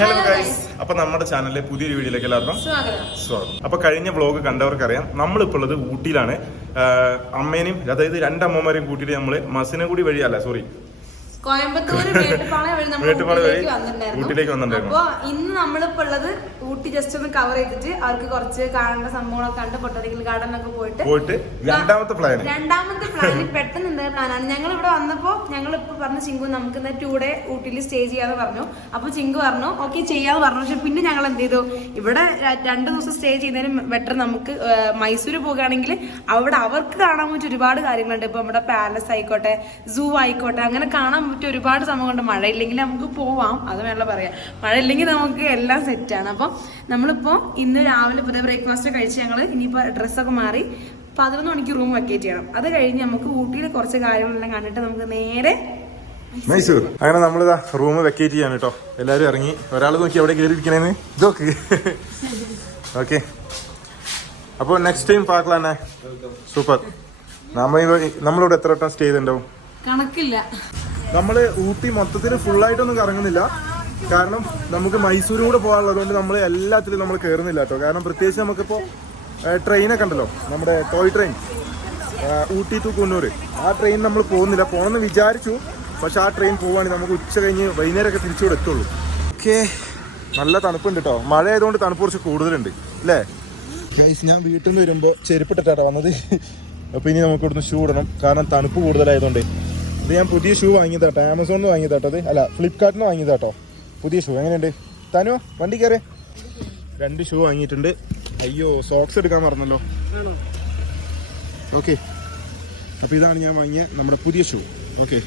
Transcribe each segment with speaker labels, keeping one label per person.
Speaker 1: Hello guys അപ്പൊ നമ്മുടെ ചാനലിലെ പുതിയൊരു വീഡിയോയിലേക്ക് എല്ലാവർക്കും
Speaker 2: സ്വാഗതം.
Speaker 1: അപ്പൊ കഴിഞ്ഞ വ്ലോഗ് കണ്ടവർക്കറിയാം നമ്മളിപ്പോൾ ഉള്ളത് ഊട്ടിയിലാണ്. അമ്മേനെയും അതായത് രണ്ടമ്മമാരെയും കൂട്ടിയിട്ട് നമ്മൾ മസിനഗുടി വഴി അല്ല സോറി
Speaker 2: കോയമ്പത്തൂർ മേട്ടുപ്പാളയം വഴി നമ്മൾ
Speaker 1: മേട്ടുപ്പാളയം വഴി
Speaker 2: ഊട്ടിയിലേക്ക് വന്നിട്ടുണ്ടായിരുന്നു.
Speaker 1: ഊട്ടിയിലേക്ക് വന്നിട്ടുണ്ടായിരുന്നു.
Speaker 2: അപ്പൊ ഇന്ന് നമ്മളിപ്പോ ഉള്ളത് ഊട്ടി ജസ്റ്റ് ഒന്ന് കവർ ചെയ്തിട്ട് അവർക്ക് കുറച്ച് കാണേണ്ട സംഭവങ്ങളൊക്കെ കണ്ട് പൊട്ടണിക്കൽ ഗാർഡൻ ഒക്കെ പോയിട്ട്.
Speaker 1: പോയിട്ട് രണ്ടാമത്തെ പ്ലാൻ
Speaker 2: രണ്ടാമത്തെ പ്ലാനിൽ പെട്ടെന്ന് ഉണ്ടായ പ്ലാനാണ് ഞങ്ങൾ ഇവിടെ വന്നപ്പോ ഞങ്ങൾ ഇപ്പൊ പറഞ്ഞ ചിങ്കു നമുക്ക് ഇന്ന് ടു ഡേ ഊട്ടിയിൽ സ്റ്റേ ചെയ്യാന്ന് പറഞ്ഞു. അപ്പൊ ചിങ്കു പറഞ്ഞു ഓക്കെ ചെയ്യാന്ന് പറഞ്ഞു. പക്ഷെ പിന്നെ ഞങ്ങൾ എന്ത് ചെയ്തു? ഇവിടെ ര- രണ്ട് ദിവസം സ്റ്റേ ചെയ്യുന്നതിന് ബെറ്റർ നമുക്ക് മൈസൂർ പോകുകയാണെങ്കിൽ അവിടെ അവർക്ക് കാണാൻ പറ്റിയ ഒരുപാട് കാര്യങ്ങളുണ്ട്. ഇപ്പൊ നമ്മുടെ പാലസ് ആയിക്കോട്ടെ സൂ ആയിക്കോട്ടെ അങ്ങനെ കാണാൻ പറ്റിയ ഒരുപാട് സമയമുണ്ട് മഴ ഇല്ലെങ്കിൽ നമുക്ക് പോവാം. അത് വേണ്ട പറയാം. മഴ ഇല്ലെങ്കിൽ നമുക്ക് എല്ലാം സെറ്റാണ് അപ്പം നമ്മളിപ്പോ ഇന്ന് രാവിലെ പുതിയ ബ്രേക്ക്ഫാസ്റ്റ് കഴിച്ച് ഞങ്ങൾ ഇനിയിപ്പോ ഡ്രസ്സൊക്കെ മാറി പതിനൊന്ന് മണിക്ക് റൂം വെക്കേറ്റ് ചെയ്യണം. അത് കഴിഞ്ഞ് നമുക്ക് ഊട്ടിയിൽ കുറച്ച് കാര്യങ്ങളെല്ലാം കണ്ടിട്ട് നമുക്ക് നേരെ
Speaker 1: മൈസൂർ. അങ്ങനെ നമ്മളിതാ റൂം വെക്കേറ്റ് ചെയ്യാണ് കേട്ടോ എല്ലാവരും ഇറങ്ങി. ഒരാൾ നോക്കി അവിടെ കയറി ഇരിക്കണേന്ന് ഇതൊക്കെ. ഓക്കെ അപ്പോൾ നെക്സ്റ്റ് ടൈം പാക്കലാണേ സൂപ്പർ നമ്മ നമ്മളിവിടെ എത്ര വട്ടം സ്റ്റേ ചെയ്തിട്ടുണ്ടാവും?
Speaker 2: കണക്കില്ല.
Speaker 1: നമ്മൾ ഊട്ടി മൊത്തത്തിൽ ഫുള്ളായിട്ടൊന്നും കറങ്ങുന്നില്ല. കാരണം നമുക്ക് മൈസൂരും കൂടെ പോകാനുള്ളതുകൊണ്ട് നമ്മൾ എല്ലാത്തിലും നമ്മൾ കയറുന്നില്ല കേട്ടോ. കാരണം പ്രത്യേകിച്ച് നമുക്കിപ്പോൾ ട്രെയിനൊക്കെ ഉണ്ടല്ലോ. നമ്മുടെ toy train Ooty to Coonoor ആ ട്രെയിൻ നമ്മൾ പോകുന്നില്ല. പോകണമെന്ന് വിചാരിച്ചു. പക്ഷെ ആ ട്രെയിൻ പോവുകയാണെങ്കിൽ നമുക്ക് ഉച്ച കഴിഞ്ഞ് വൈകുന്നേരമൊക്കെ തിരിച്ചുകൂടെ എത്തുള്ളൂ. ഓക്കെ. നല്ല തണുപ്പുണ്ട് കേട്ടോ. മഴ ആയതുകൊണ്ട് തണുപ്പ് കുറച്ച് കൂടുതലുണ്ട്. അല്ലേ? ഗൈസ് ഞാൻ വീട്ടിൽ നിന്ന് വരുമ്പോൾ ചെരുപ്പിട്ടിട്ടാട്ടോ വന്നത്. അപ്പോൾ ഇനി നമുക്ക് ഇവിടുന്ന് ഷൂ ഇടണം. കാരണം തണുപ്പ് കൂടുതലായതുകൊണ്ട്. ഇത് ഞാൻ പുതിയ ഷൂ വാങ്ങിയതാട്ടോ ആമസോണിൽ നിന്ന് വാങ്ങിയതാട്ടോ അത് അല്ല ഫ്ലിപ്കാർട്ടിൽ നിന്ന് വാങ്ങിയതാട്ടോ പുതിയ ഷൂ എങ്ങനെയുണ്ട്? താനോ വണ്ടി കയറി. രണ്ട് ഷൂ വാങ്ങിയിട്ടുണ്ട്. അയ്യോ സോക്സ് എടുക്കാൻ മറന്നല്ലോ. ഓക്കെ അപ്പോൾ ഇതാണ് ഞാൻ വാങ്ങിയ നമ്മുടെ പുതിയ ഷൂ ഓക്കെ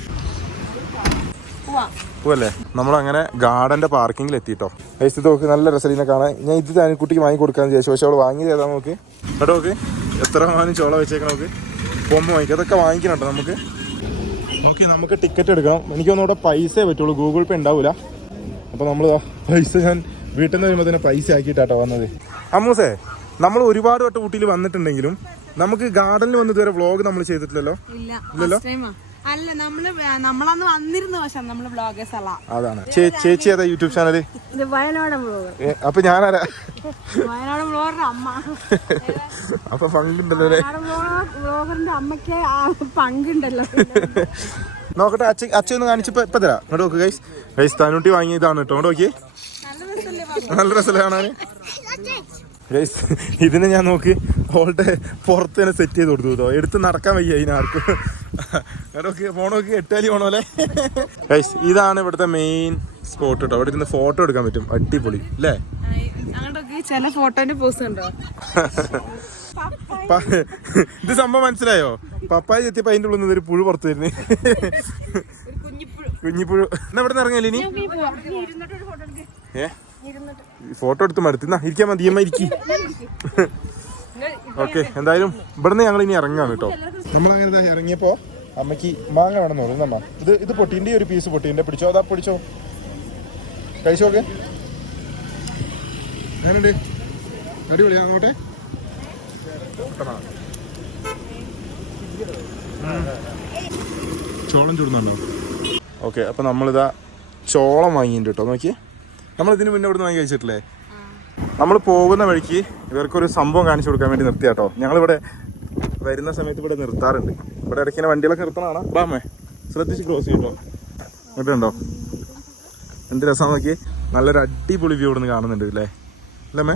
Speaker 2: പോവാം.
Speaker 1: പോവല്ലേ? നമ്മളങ്ങനെ ഗാർഡന്റെ പാർക്കിങ്ങിൽ എത്തിട്ടോ. ഇത് നോക്ക് നല്ല രസലീനെ കാണാൻ. ഞാൻ ഇത് കുട്ടിക്ക് വാങ്ങി കൊടുക്കാന്ന് വിചാരിച്ചു. പക്ഷെ അവൾ വാങ്ങിയത് ഏതാ നോക്ക്? കേട്ടോ നോക്ക്. എത്ര മാനം ചോള വെച്ചേക്കണം നോക്ക്. പൊമ്മ വാങ്ങിക്കും. അതൊക്കെ വാങ്ങിക്കണം കേട്ടോ നമുക്ക്. നോക്കി നമുക്ക് ടിക്കറ്റ് എടുക്കണം എനിക്കൊന്നുകൂടെ ഇവിടെ പൈസ പറ്റുള്ളൂ. ഗൂഗിൾ പേ ഉണ്ടാവില്ല അപ്പോൾ നമ്മൾ പൈസ ഞാൻ വീട്ടിൽ നിന്ന് വരുമ്പോൾ തന്നെ പൈസ ആക്കിയിട്ടാട്ടോ വന്നത്. അമ്മൂസേ നമ്മൾ ഒരുപാട് വട്ടം ഊട്ടിയിൽ വന്നിട്ടുണ്ടെങ്കിലും നമുക്ക് ഗാർഡനിൽ വന്ന് ഇതുവരെ വ്ളോഗ് നമ്മൾ ചെയ്തിട്ടില്ലല്ലോ?
Speaker 2: ഇല്ല
Speaker 1: ഇല്ലല്ലോ?
Speaker 2: അല്ല നമ്മൾ നമ്മളന്ന് വന്നിരുന്നു പക്ഷെ നമ്മൾ ബ്ലോഗേഴ്സ് അല്ല.
Speaker 1: അതാണ്. ചേച്ചി ഏതാ യൂട്യൂബ് ചാനൽ
Speaker 2: ഇത് വയനാടൻ ബ്ലോഗർ
Speaker 1: അപ്പൊ ഞാനാരാ?
Speaker 2: വയനാടൻ ബ്ലോഗറിന്റെ അമ്മ.
Speaker 1: അപ്പൊ പങ്കുണ്ടല്ലോ
Speaker 2: ബ്ലോഗറിന്റെ അമ്മയ്ക്ക് ആ പങ്കുണ്ടല്ലോ.
Speaker 1: നോക്കട്ടെ അച്ഛ അച്ഛൻ ഒന്ന് കാണിച്ചപ്പോ ഇപ്പൊ തരാം. ഇങ്ങോട്ട് നോക്ക് ഗൈസ് ഗൈസ് താനൂട്ടി വാങ്ങിയ ഇതാണ് കേട്ടോ. ഇങ്ങോട്ട് നോക്കിയേ.
Speaker 2: നല്ല രസമല്ലേ
Speaker 1: നല്ല രസമല്ലേ കാണാന് ഗൈസ് ഇതിനെ ഞാൻ നോക്കി. ഓളുടെ പുറത്ത് തന്നെ സെറ്റ് ചെയ്ത് കൊടുത്തു കേട്ടോ. എടുത്ത് നടക്കാൻ വയ്യ ഇതിനാർക്കും നോക്കി ഫോൺ നോക്കി എട്ടാലി പോണോ അല്ലേ ഗൈസ് ഇതാണ് ഇവിടുത്തെ മെയിൻ സ്പോട്ട് കേട്ടോ. അവിടെ ഇരുന്ന് ഫോട്ടോ എടുക്കാൻ പറ്റും. അടിപൊളി അല്ലേ?
Speaker 2: ചില ഫോട്ടോന്റെ പോസ് ഉണ്ടോ
Speaker 1: ഇത് സംഭവം മനസ്സിലായോ? പപ്പായ ചെത്തിയപ്പോ അതിന്റെ ഉള്ളിൽ നിന്ന് ഒരു പുഴു പുറത്തു വരുന്നേ. കുഞ്ഞിപ്പുഴു. എന്നാ ഇവിടെ നിന്ന് ഇറങ്ങിയല്ലേ ഇനി? ഏ? ഫോട്ടോ എടുത്ത് മടുത്തുന്നാ ഇരിക്കാൻ മതി. അമ്മ ഇരിക്കി. ഓക്കെ എന്തായാലും ഇവിടുന്ന് ഞങ്ങൾ ഇനി ഇറങ്ങാണ് കേട്ടോ. നമ്മളങ്ങനെ ഇറങ്ങിയപ്പോ അമ്മയ്ക്ക് മാങ്ങ വേണം തോന്നുന്നു അമ്മ ഇത് ഇത് പൊട്ടിന്റെ ഒരു പീസ് പൊട്ടിന്റെ പിടിച്ചോ? അതാ പിടിച്ചോ. കഴിച്ചോക്കെ പൊട്ടണോ? ചോളം ചൂടുന്നുണ്ടോ? ഓക്കെ അപ്പൊ നമ്മളിതാ ചോളം വാങ്ങിയിട്ടുണ്ട് കേട്ടോ. നോക്കിയേ. നമ്മൾ ഇതിന് മുന്നേ ഇവിടുന്ന് വാങ്ങി കഴിച്ചിട്ടില്ലേ? നമ്മൾ പോകുന്ന വഴിക്ക് ഇവർക്കൊരു സംഭവം കാണിച്ചു കൊടുക്കാൻ വേണ്ടി നിർത്തി കേട്ടോ ഞങ്ങളിവിടെ വരുന്ന സമയത്ത് ഇവിടെ നിർത്താറുണ്ട്. ഇവിടെ ഇടയ്ക്കിങ്ങനെ വണ്ടികളൊക്കെ നിർത്തണതാണ്. ബാമേ ശ്രദ്ധിച്ച് ക്രോസ് ചെയ്യട്ടോ എന്നിട്ടുണ്ടോ എന്ത് രസം നോക്കി. നല്ലൊരു അടിപൊളി വ്യൂ ഇവിടുന്ന് കാണുന്നുണ്ട് അല്ലേ അല്ലേ മേ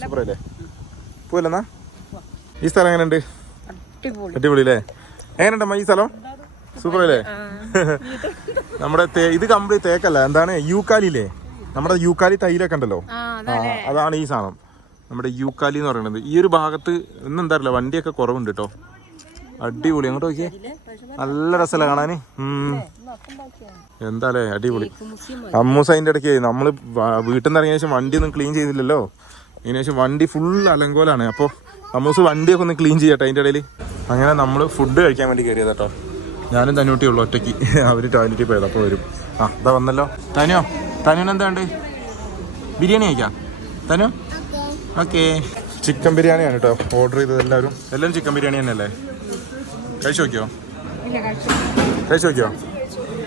Speaker 1: സൂപ്പർ അല്ലേ? പോയില്ലെന്നാ ഈ സ്ഥലം എങ്ങനെയുണ്ട്? അടിപൊളി. അല്ലേ? എങ്ങനെയുണ്ടമ്മ ഈ സ്ഥലം? സൂപ്പർ അല്ലേ? നമ്മുടെ ഇത് കംപ്ലീറ്റ് തേക്കല്ല. എന്താണ്? യൂക്കാലില്ലേ നമ്മുടെ യൂക്കാലി തൈലൊക്കെ ഉണ്ടല്ലോ. അതാണ് ഈ സാധനം. നമ്മുടെ യൂക്കാലി എന്ന് പറയുന്നത്. ഈ ഒരു ഭാഗത്ത് ഇന്ന് എന്താ അറിയില്ല വണ്ടിയൊക്കെ കുറവുണ്ട് കേട്ടോ അടിപൊളി. അങ്ങോട്ട് നോക്കിയേ. നല്ല രസമല്ല കാണാന്? എന്താലേ എന്താല്ലേ അടിപൊളി. അമ്മൂസ് അതിന്റെ ഇടയ്ക്ക് നമ്മൾ വ- വീട്ടിൽ നിന്ന് ഇറങ്ങിയ ശേഷം വണ്ടി ഒന്നും ക്ലീൻ ചെയ്തില്ലല്ലോ? അതിന് ശേഷം വണ്ടി ഫുൾ അലങ്കോലാണ്. അപ്പോൾ അമ്മൂസ് വണ്ടിയൊക്കെ ഒന്ന് ക്ലീൻ ചെയ്യട്ടെ അതിന്റെ ഇടയിൽ അങ്ങനെ നമ്മൾ ഫുഡ് കഴിക്കാൻ വേണ്ടി കയറിയത് കേട്ടോ ഞാനും തന്നൂട്ടിയുള്ളൂ ഒറ്റയ്ക്ക്. അവർ ടോയ്ലറ്റിൽ പോയത് അപ്പോൾ വരും. ആ അതാ വന്നല്ലോ. തനിയോ? തനുവിന് എന്താ ഉണ്ട് ബിരിയാണി കഴിക്കാം. തനു? ഓക്കെ. ചിക്കൻ ബിരിയാണിയാണ് കേട്ടോ. ഓർഡർ ചെയ്തത് എല്ലാവരും എല്ലാം ചിക്കൻ ബിരിയാണി തന്നെയല്ലേ? കഴിച്ചു നോക്കിയോ? കഴിച്ചു. നോക്കിയോ?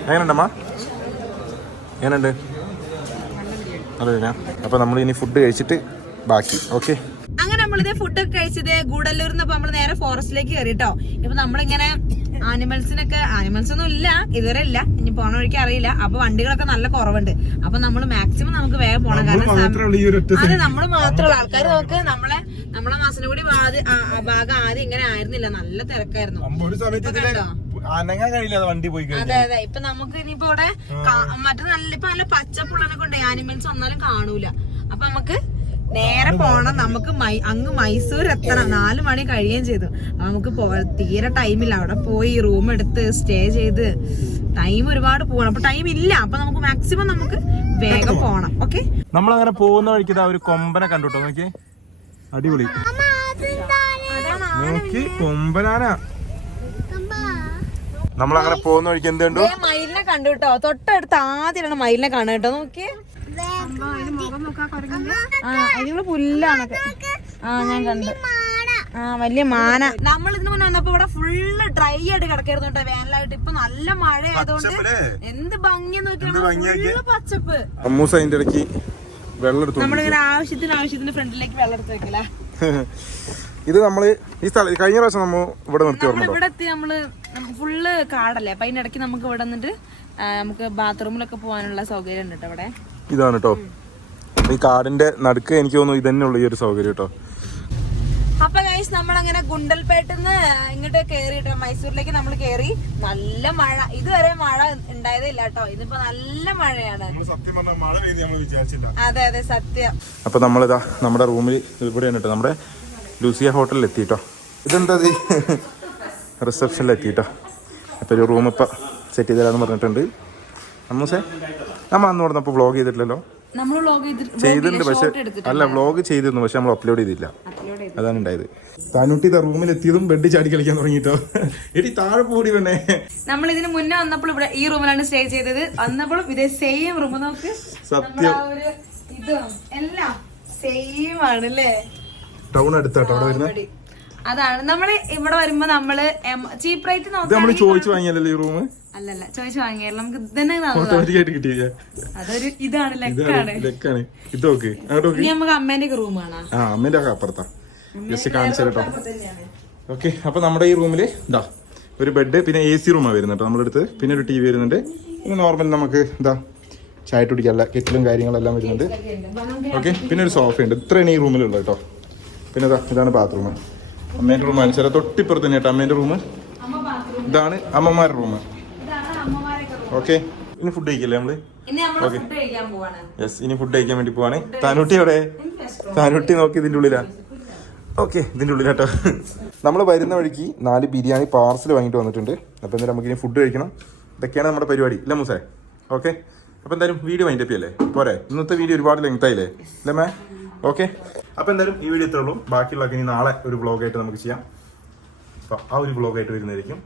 Speaker 1: എങ്ങനെയുണ്ടമ്മ? എങ്ങനെയുണ്ട്? അതെ ഞാൻ അപ്പോൾ നമ്മൾ ഇനി ഫുഡ് കഴിച്ചിട്ട് ബാക്കി. ഓക്കെ.
Speaker 2: അങ്ങനെ നമ്മളിത് ഫുഡൊക്കെ കഴിച്ചത് ഗൂഡല്ലൂർ നിന്ന് നമ്മൾ നേരെ ഫോറസ്റ്റിലേക്ക് കയറിട്ടോ ഇപ്പൊ നമ്മളിങ്ങനെ ആനിമൽസിനൊക്കെ ആനിമൽസ് ഒന്നും ഇല്ല ഇതുവരെ ഇല്ല ഇനി പോണ വഴിക്ക് അറിയില്ല. അപ്പൊ വണ്ടികളൊക്കെ നല്ല കുറവുണ്ട്. അപ്പൊ നമ്മൾ മാക്സിമം നമുക്ക് വേഗം പോണം. കാരണം അതെ നമ്മൾ മാത്രമുള്ള ആൾക്കാർ നമുക്ക് നമ്മളെ നമ്മളെ മാസനഗുടി ഭാഗം ഭാഗം ആദ്യം ഇങ്ങനെ ആയിരുന്നില്ല. നല്ല തിരക്കായിരുന്നു.
Speaker 1: അനങ്ങാൻ കഴിയില്ല അത് വണ്ടി പോയി കഴിഞ്ഞാൽ
Speaker 2: അതെ അതെ. ഇപ്പൊ നമുക്ക് ഇനിയിപ്പോ ഇവിടെ മറ്റേ നല്ല ഇപ്പൊ നല്ല പച്ചപ്പുള്ളനെ കൊണ്ട് ആനിമൽസ് ഒന്നാലും കാണൂല. അപ്പൊ നമുക്ക് നേരെ പോണം. നമുക്ക് മൈ- അങ്ങ് മൈസൂർ എത്തണം നാല് മണി കഴിയുകയും ചെയ്തു. നമുക്ക് തീരെ ടൈമില്ല. അവിടെ പോയി റൂം എടുത്ത് സ്റ്റേ ചെയ്ത് ടൈം ഒരുപാട് പോകണം. അപ്പൊ ടൈം ഇല്ല. അപ്പൊ നമുക്ക് മാക്സിമം നമുക്ക് വേഗം പോണം. ഓക്കെ?
Speaker 1: നമ്മൾ അങ്ങനെ പോകുന്ന വഴിക്ക് ഒരു കൊമ്പനെ കണ്ടുട്ടോ. നോക്കി അടിപൊളി. നോക്കി. കൊമ്പനാന. നമ്മളങ്ങനെ പോകുന്ന വഴിക്ക് എന്തുണ്ടോ?
Speaker 2: മയിലിനെ കണ്ടു കേട്ടോ തൊട്ടടുത്ത് ആദ്യമാണ് മയിലിനെ കാണുക കേട്ടോ. നോക്കി ആ അതിനുള്ള പുല്ലാണൊക്കെ. ആ ഞാൻ കണ്ടു. ആ വലിയ മാന. നമ്മൾ ഇതിന് മുന്നേ വന്നപ്പോ ഇവിടെ ഫുള്ള് ഡ്രൈ ആയിട്ട് കിടക്കായിരുന്നു കേട്ടോ വേനലായിട്ട്. ഇപ്പൊ നല്ല മഴ ആയതുകൊണ്ട്? എന്ത് ഭംഗി നോക്കിയാൽ ഫുള്ള് പച്ചപ്പ്.
Speaker 1: അമ്മൂസ് അതിന്റെ ഇടയ്ക്ക് വെള്ളം എടുത്തു
Speaker 2: നമ്മളിങ്ങനെ ആവശ്യത്തിന് ആവശ്യത്തിന് ഫ്രണ്ടിലേക്ക് വെള്ളം എടുത്ത് വെക്കല
Speaker 1: ഇത് നമ്മൾ ഈ സ്ഥലം കഴിഞ്ഞ പ്രാവശ്യം നമ്മൾ ഇവിടെ നിർത്തി
Speaker 2: ഇവിടെ എത്തി നമ്മൾ ഫുള്ള് കാടല്ലേ? അപ്പൊ അതിനിടയ്ക്ക് നമുക്ക് ഇവിടെ നിന്നിട്ട് നമുക്ക് ബാത്റൂമിലൊക്കെ പോകാനുള്ള സൗകര്യം ഉണ്ട് കേട്ടോ ഇവിടെ.
Speaker 1: ഇതാണ് കേട്ടോ ഈ കാടിന്റെ നടുക്ക് എനിക്ക് തോന്നുന്നു ഇത് തന്നെ ഉള്ളു ഈ ഒരു സൗകര്യം കേട്ടോ
Speaker 2: അപ്പൊ ഗൈസ് നമ്മൾ അങ്ങനെ ഗുണ്ടൽപേട്ടിന്ന് ഇങ്ങോട്ട് കേറിട്ടോ മൈസൂരിലേക്ക് നമ്മൾ കേറി. നല്ല മഴ. ഇതുവരെ മഴ ഉണ്ടായതേ ഇല്ല കേട്ടോ ഇതിപ്പോ നല്ല മഴയാണ്.
Speaker 1: സത്യം പറഞ്ഞാൽ മഴ പെയ്ത് നമ്മൾ വിചാരിച്ചില്ല.
Speaker 2: അതെ അതെ സത്യം.
Speaker 1: അപ്പൊ നമ്മളിതാ നമ്മുടെ റൂമിൽ ഇവിടെയാണ് കേട്ടോ നമ്മുടെ ലൂസിയ ഹോട്ടലിൽ എത്തിട്ടോ ഇതെന്താ റിസപ്ഷനിൽ എത്തി എത്തിട്ടോ അപ്പൊ ഒരു റൂം ഇപ്പൊ സെറ്റ് ചെയ്തു തരാന്ന് പറഞ്ഞിട്ടുണ്ട്. അമ്മൂസേ നമ്മ അന്ന് പറഞ്ഞപ്പോ വ്ലോഗ് ചെയ്തിട്ടില്ലല്ലോ?
Speaker 2: നമ്മൾ വ്ലോഗ്
Speaker 1: ചെയ്തിട്ടുണ്ട് പക്ഷെ അല്ല വ്ലോഗ് ചെയ്തിരുന്നു പക്ഷെ നമ്മൾ അപ്ലോഡ് ചെയ്തില്ല. അതാണ് ഉണ്ടായത്. താനൂട്ടി റൂമിൽ എത്തിയതും ബെഡ് ചാടി കളിക്കാൻ തുടങ്ങിട്ടോ. എടി താഴെ പോടി വേണേ
Speaker 2: നമ്മൾ ഇതിന് മുന്നേ വന്നപ്പോൾ ഇവിടെ ഈ റൂമിലാണ് സ്റ്റേ ചെയ്തത്. വന്നപ്പോഴും ഇതേ സെയിം റൂം നോക്ക്. സത്യം. ഒരു ഇതും. എല്ലാം സെയിം ആണ് അല്ലേ
Speaker 1: ടൗൺ അടുത്താട്ടോ അവിടെ വരുന്നത്.
Speaker 2: അതാണ്. നമ്മൾ ഇവിടെ വരുമ്പോ നമ്മൾ ചീപ്പ് റേറ്റ്
Speaker 1: നമ്മൾ ചോദിച്ചു വാങ്ങിയല്ലേ ഈ റൂം
Speaker 2: അല്ലല്ല ചോദിച്ചു വാങ്ങിയാലും. നമുക്ക് ഇതന്നെ തന്നതാ.
Speaker 1: ഓട്ടോമാറ്റിക് ആയിട്ട് കിട്ടിയ
Speaker 2: അതൊരു ഇതാണ് ലെക്കാണ്.
Speaker 1: ലെക്കാണ്. ഇത് നോക്ക്.
Speaker 2: ഇനി നമുക്ക് അമ്മേന്റെ റൂം കാണാം.
Speaker 1: ആ അമ്മേന്റെ ഒക്കെ അപ്പുറത്താ. ജസ്റ്റ് കാണിച്ചു കേട്ടോ. ഓക്കെ അപ്പൊ നമ്മുടെ ഈ റൂമിൽ ഇതാ ഒരു ബെഡ് പിന്നെ എ സി റൂമാണ് വരുന്നത് കേട്ടോ നമ്മുടെ അടുത്ത് പിന്നെ ഒരു ടി വി വരുന്നുണ്ട്. പിന്നെ നോർമൽ നമുക്ക് എന്താ ചായ കുടിക്കാനുള്ള കെറ്റിലും കാര്യങ്ങളെല്ലാം വരുന്നുണ്ട്. ഓക്കെ പിന്നെ ഒരു സോഫ ഉണ്ട്. ഇത്രയാണ് ഈ റൂമിലുള്ളത് കേട്ടോ. പിന്നെ ഇതാ ഇതാണ് ബാത്റൂം അമ്മേന്റെ റൂമാണ് ചില തൊട്ടിപ്പുറത്ത് തന്നെ കേട്ടോ അമ്മേന്റെ റൂം ഇതാണ് അമ്മമാരുടെ റൂം.
Speaker 2: റൂം.
Speaker 1: ഓക്കെ. ഇനി ഫുഡ് കഴിക്കില്ലേ
Speaker 2: നമ്മൾ? ഓക്കെ.
Speaker 1: യെസ് ഇനി ഫുഡ് കഴിക്കാൻ വേണ്ടി പോവാണ്. താനൂട്ടി അവിടെ താനൂട്ടി നോക്കി ഇതിന്റെ ഉള്ളിലാ. ഓക്കെ ഇതിന്റെ ഉള്ളിലാട്ടോ. നമ്മൾ വരുന്ന വഴിക്ക് നാല് ബിരിയാണി പാർസൽ വാങ്ങിട്ട് വന്നിട്ടുണ്ട്. അപ്പോൾ എന്തായാലും നമുക്ക് ഇനി ഫുഡ് കഴിക്കണം. ഇതൊക്കെയാണ് നമ്മുടെ പരിപാടി. ഇല്ല മൂസേ? ഓക്കെ. അപ്പോൾ എന്തായാലും വീഡിയോ വൈൻഡപ്പ് ചെയ്യല്ലേ? പോരെ. ഇന്നത്തെ വീഡിയോ ഒരുപാട് ലെങ്ത് ആയില്ലേ? ഇല്ല മേ ഓക്കെ. അപ്പോൾ എന്തായാലും ഈ വീഡിയോ ഇത്രേ ഉള്ളൂ. ബാക്കിയുള്ളതൊക്കെ ഇനി നാളെ ഒരു ബ്ലോഗായിട്ട് നമുക്ക് ചെയ്യാം. അപ്പോൾ ആ ഒരു ബ്ലോഗായിട്ട് വരുന്നതായിരിക്കും.